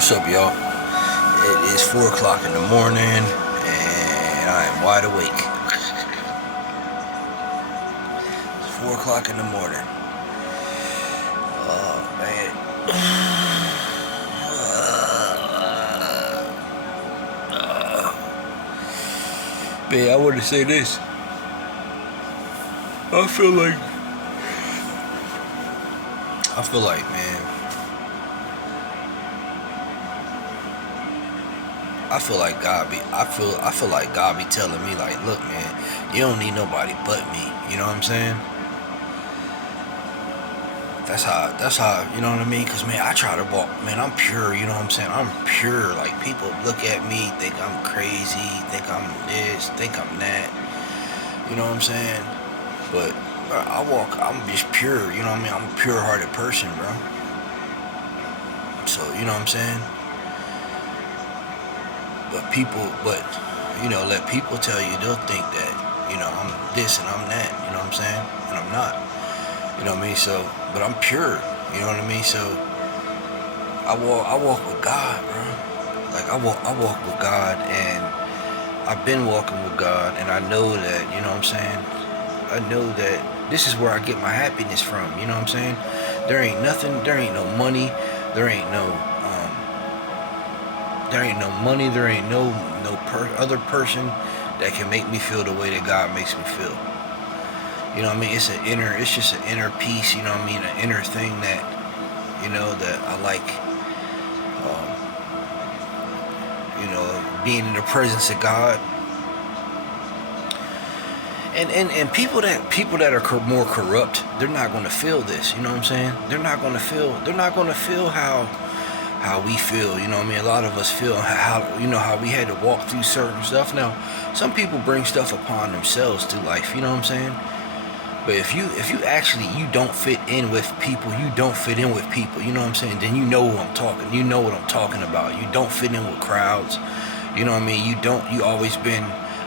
What's up, y'all? It is 4 o'clock in the morning, and I am wide awake. It's 4 o'clock in the morning. Oh, man. Man, I want to say this. Man, I feel like God be telling me, like, look, man, you don't need nobody but me. You know what I'm saying? That's how, you know what I mean? Cause man, I try to walk, man, I'm pure, you know what I'm saying? I'm pure. Like, people look at me, think I'm crazy, think I'm this, think I'm that. You know what I'm saying? But I'm just pure, you know what I mean? I'm a pure hearted person, bro. So, you know what I'm saying? But let people tell you, they'll think that, I'm this and I'm that, you know what I'm saying? And I'm not. You know what I mean? So, but I'm pure. You know what I mean? So I walk with God, bro. Like, I walk with God, and I've been walking with God, and I know that, you know what I'm saying? I know that this is where I get my happiness from. You know what I'm saying? There ain't nothing. There ain't no money. There ain't no. There ain't no money. There ain't other person that can make me feel the way that God makes me feel. You know what I mean? It's just an inner peace, you know what I mean? An inner thing that, that I like, being in the presence of God. And people that are more corrupt, they're not going to feel this, you know what I'm saying? They're not going to feel how we feel, you know what I mean? A lot of us feel how we had to walk through certain stuff. Now, some people bring stuff upon themselves through life, you know what I'm saying? But if you actually you don't fit in with people, you don't fit in with people, you know what I'm saying? Then you know what I'm talking about. You don't fit in with crowds. You know what I mean? You always been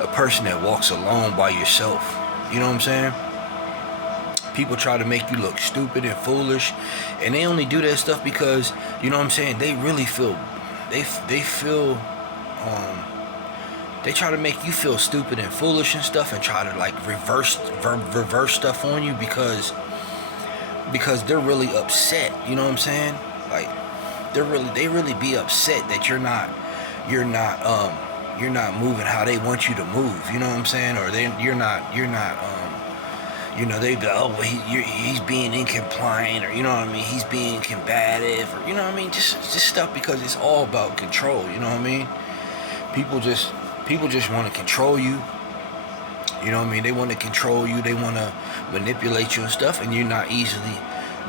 a person that walks alone by yourself. You know what I'm saying? People try to make you look stupid and foolish, and they only do that stuff because, you know what I'm saying, they really feel they feel they try to make you feel stupid and foolish and stuff, and try to like reverse stuff on you because they're really upset. You know what I'm saying? Like, they really be upset that you're not moving how they want you to move. You know what I'm saying? Or they be, oh, well, he's being incompliant, or, you know what I mean, he's being combative, or, you know what I mean, just stuff, because it's all about control. You know what I mean? People just want to control you. You know what I mean? They want to control you. They want to manipulate you and stuff, and you're not easily.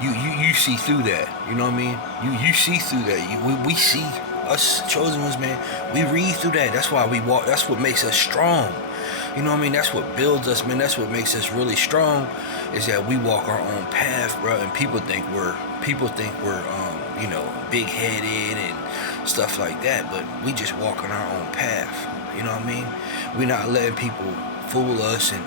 You see through that. You know what I mean? You see through that. We see us chosen ones, man. We read through that. That's why we walk. That's what makes us strong. You know what I mean? That's what builds us, man. That's what makes us really strong. Is that we walk our own path, bro. And people think we're big-headed and stuff like that. But we just walk on our own path. You know what I mean? We're not letting people fool us, and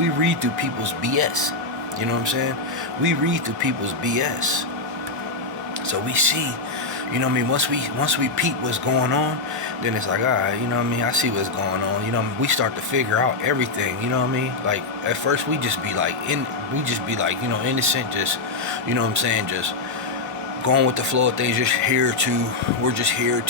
we read through people's BS. You know what I'm saying? We read through people's BS. So we see, you know what I mean, once we peep what's going on, then it's like, all right, you know what I mean, I see what's going on. You know, we start to figure out everything, you know what I mean? Like, at first we just be like innocent, just, you know what I'm saying, just going with the flow of things, we're just here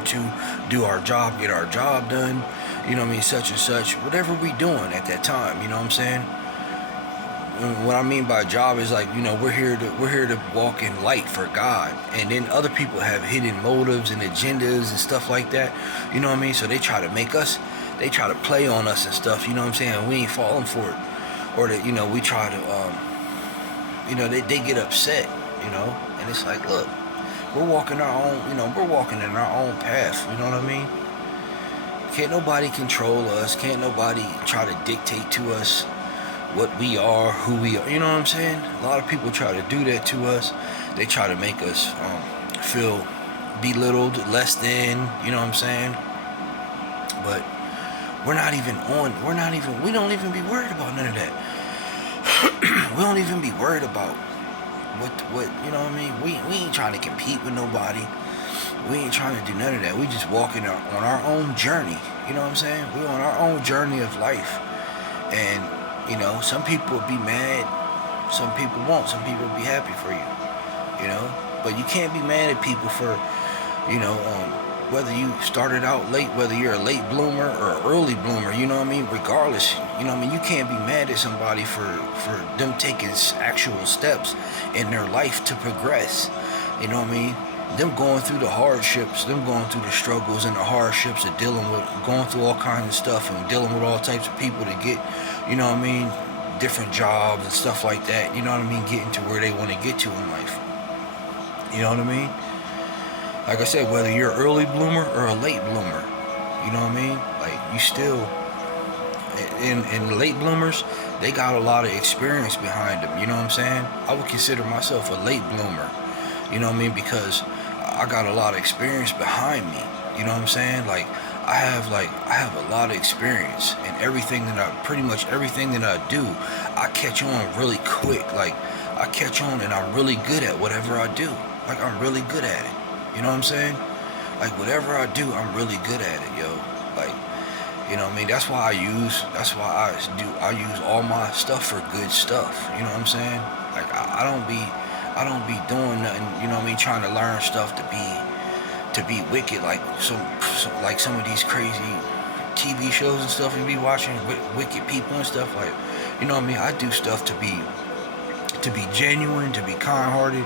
to do our job, get our job done, you know what I mean, such and such, whatever we doing at that time, you know what I'm saying? What I mean by job is, like, we're here to walk in light for God, and then other people have hidden motives and agendas and stuff like that, you know what I mean? So they try to play on us and stuff, you know what I'm saying? We ain't falling for it, or that, we try to, they get upset, and it's like, look, we're walking in our own path, you know what I mean? Can't nobody control us. Can't nobody try to dictate to us what we are, who we are. You know what I'm saying? A lot of people try to do that to us. They try to make us feel belittled, less than. You know what I'm saying? But we don't even be worried about none of that. We don't even be worried about what you know what I mean? We ain't trying to compete with nobody. We ain't trying to do none of that. We just walking on our own journey. You know what I'm saying? We're on our own journey of life. And, some people will be mad, some people won't. Some people will be happy for you. But you can't be mad at people for, whether you started out late, whether you're a late bloomer or an early bloomer, you know what I mean? Regardless, you can't be mad at somebody for them taking actual steps in their life to progress. You know what I mean? Them going through the hardships, them going through the struggles and the hardships of dealing with, going through all kinds of stuff and dealing with all types of people to get, different jobs and stuff like that, you know what I mean? Getting to where they want to get to in life. You know what I mean? Like I said, whether you're an early bloomer or a late bloomer, you know what I mean? Like, you still, in late bloomers, they got a lot of experience behind them, you know what I'm saying? I would consider myself a late bloomer, you know what I mean? Because I got a lot of experience behind me, you know what I'm saying? Like, I have a lot of experience, and pretty much everything that I do, I catch on really quick. Like, I catch on and I'm really good at whatever I do. Like, I'm really good at it. You know what I'm saying? Like, whatever I do, I'm really good at it, yo. Like, you know what I mean? That's why I use all my stuff for good stuff. You know what I'm saying? Like, I don't be doing nothing, you know what I mean, trying to learn stuff to be wicked, like some of these crazy TV shows and stuff you be watching, wicked people and stuff, like, you know what I mean? I do stuff to be genuine, to be kind-hearted,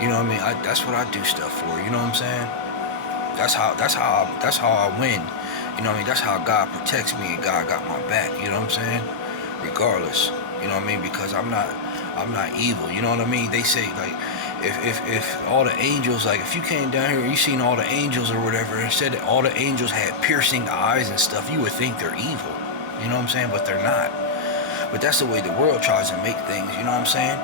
you know what I mean? That's what I do stuff for, you know what I'm saying? That's how I win, you know what I mean? That's how God protects me and God got my back, you know what I'm saying? Regardless, you know what I mean? Because I'm not evil, you know what I mean? They say, like, if all the angels, like, if you came down here and you seen all the angels or whatever and said that all the angels had piercing eyes and stuff, you would think they're evil, you know what I'm saying? But they're not. But that's the way the world tries to make things, you know what I'm saying?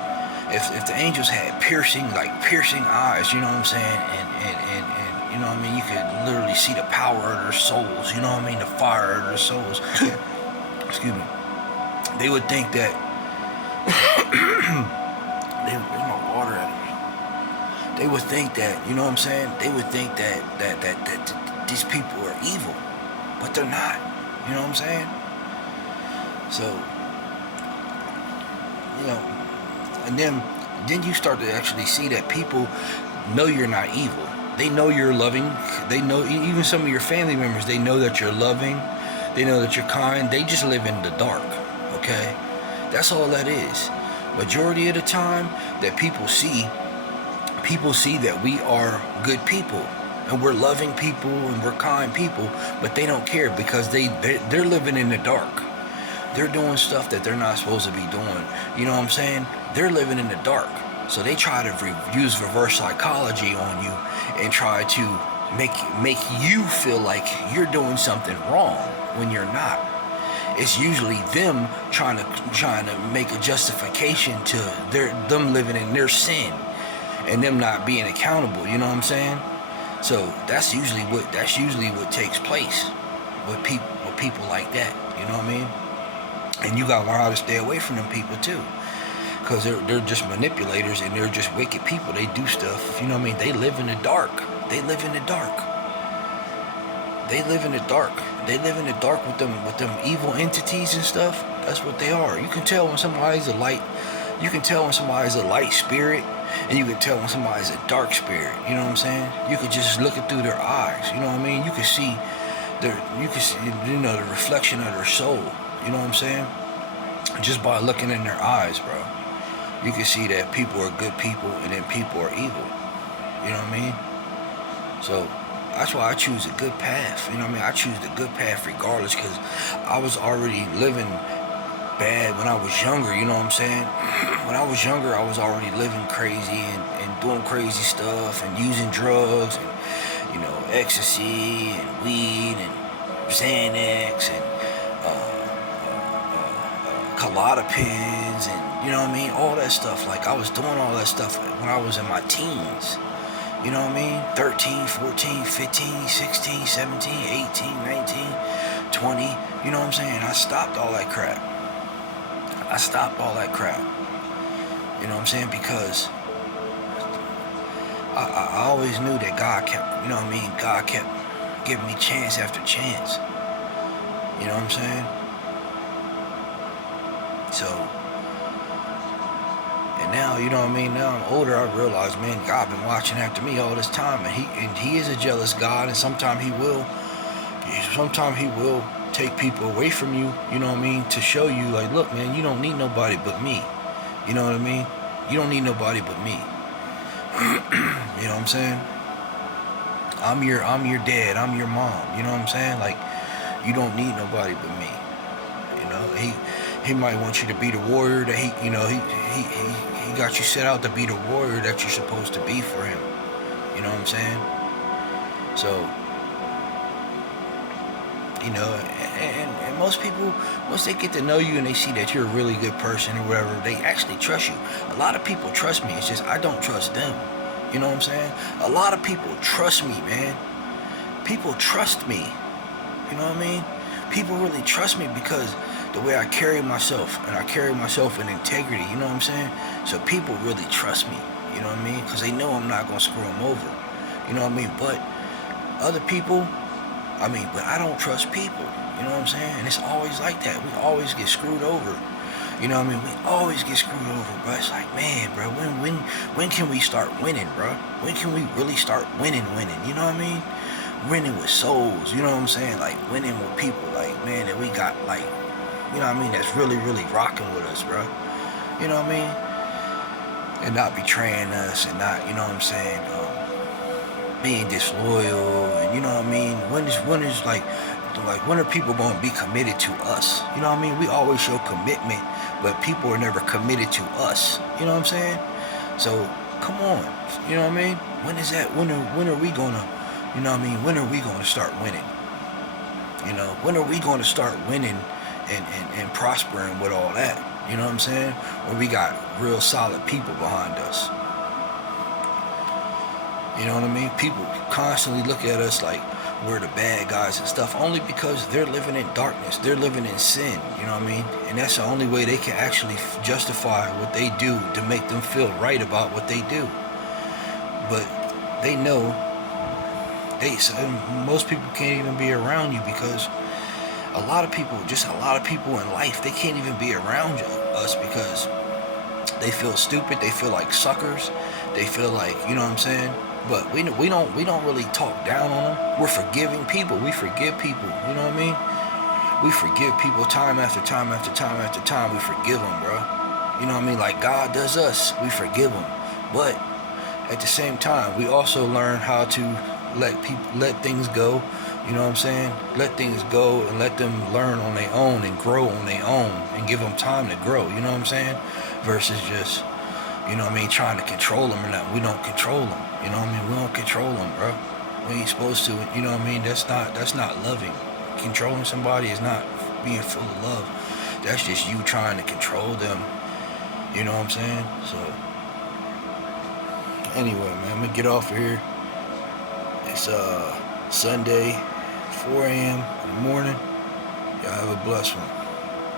If the angels had piercing eyes, you know what I'm saying? And you know what I mean? You could literally see the power of their souls, you know what I mean? The fire of their souls. Excuse me. They would think that there's no water at me. They would think that, you know what I'm saying? They would think that these people are evil, but they're not. You know what I'm saying? So, and then you start to actually see that people know you're not evil. They know you're loving. They know, even some of your family members, they know that you're loving. They know that you're kind. They just live in the dark, okay? That's all that is. Majority of the time that people see that we are good people and we're loving people and we're kind people, but they don't care because they're living in the dark. They're doing stuff that they're not supposed to be doing. You know what I'm saying? They're living in the dark. So they try to use reverse psychology on you and try to make you feel like you're doing something wrong when you're not. It's usually them trying to make a justification to them living in their sin and them not being accountable. You know what I'm saying? So that's usually what takes place with people like that. You know what I mean? And you gotta learn how to stay away from them people too, because they're just manipulators and they're just wicked people. They do stuff. You know what I mean? They live in the dark. They live in the dark. They live in the dark. They live in the dark with them evil entities and stuff. That's what they are. You can tell when somebody's a light. You can tell when somebody's a light spirit, and you can tell when somebody's a dark spirit. You know what I'm saying? You could just look it through their eyes. You know what I mean? You can see the reflection of their soul. You know what I'm saying? Just by looking in their eyes, bro. You can see that people are good people and then people are evil. You know what I mean? So that's why I choose a good path. You know what I mean? I choose the good path regardless, because I was already living bad when I was younger. You know what I'm saying? When I was younger, I was already living crazy and doing crazy stuff and using drugs and, ecstasy and weed and Xanax and Klonopins and, you know what I mean? All that stuff. Like, I was doing all that stuff when I was in my teens. You know what I mean? 13, 14, 15, 16, 17, 18, 19, 20. You know what I'm saying? I stopped all that crap. You know what I'm saying? Because I always knew that God kept, you know what I mean? God kept giving me chance after chance. You know what I'm saying? So, and now, you know what I mean? Now I'm older, I realize, man, God been watching after me all this time, and He is a jealous God, and sometimes He will take people away from you. You know what I mean? To show you, like, look, man, you don't need nobody but me. You know what I mean? You don't need nobody but me. You know what I'm saying? I'm your dad. I'm your mom. You know what I'm saying? Like, you don't need nobody but me. You know, he might want you to be the warrior that he got you set out to be the warrior that you're supposed to be for him. You know what I'm saying? So, you know, and most people, once they get to know you and they see that you're a really good person or whatever, they actually trust you. A lot of people trust me. It's just I don't trust them. You know what I'm saying? A lot of people trust me, man. People trust me. You know what I mean? People really trust me because the way I carry myself, and I carry myself in integrity. You know what I'm saying? So people really trust me. You know what I mean? Because they know I'm not going to screw them over. You know what I mean? But other people, but I don't trust people. You know what I'm saying? And it's always like that. We always get screwed over. You know what I mean? We always get screwed over, bro. It's like, man, bro, when can we start winning, bro? When can we really start winning? You know what I mean? Winning with souls, you know what I'm saying? Like, winning with people, like, man, that we got, like, you know what I mean? That's really, really rocking with us, bro. You know what I mean? And not betraying us, and not, you know what I'm saying, being disloyal, and you know what I mean? When is like when are people going to be committed to us? You know what I mean? We always show commitment, but people are never committed to us. You know what I'm saying? So come on, you know what I mean? When is that? When are we gonna? You know what I mean? When are we gonna start winning? You know, when are we gonna start winning and prospering with all that? You know what I'm saying? When we got real solid people behind us. You know what I mean? People constantly look at us like we're the bad guys and stuff, only because they're living in darkness. They're living in sin. You know what I mean? And that's the only way they can actually justify what they do to make them feel right about what they do. But they know, most people can't even be around you because a lot of people in life, they can't even be around us because they feel stupid. They feel like suckers. They feel like, you know what I'm saying? But we don't really talk down on them. We're forgiving people. We forgive people. You know what I mean? We forgive people time after time after time after time. We forgive them, bro. You know what I mean? Like God does us. We forgive them. But at the same time, we also learn how to let things go. You know what I'm saying? Let things go and let them learn on their own and grow on their own and give them time to grow. You know what I'm saying? Versus just, you know what I mean, trying to control them or not. We don't control them. You know what I mean? We don't control them, bro. We ain't supposed to. You know what I mean? That's not loving. Controlling somebody is not being full of love. That's just you trying to control them. You know what I'm saying? So, anyway, man, I'm gonna get off of here. It's Sunday, 4 a.m. in the morning. Y'all have a blessed one.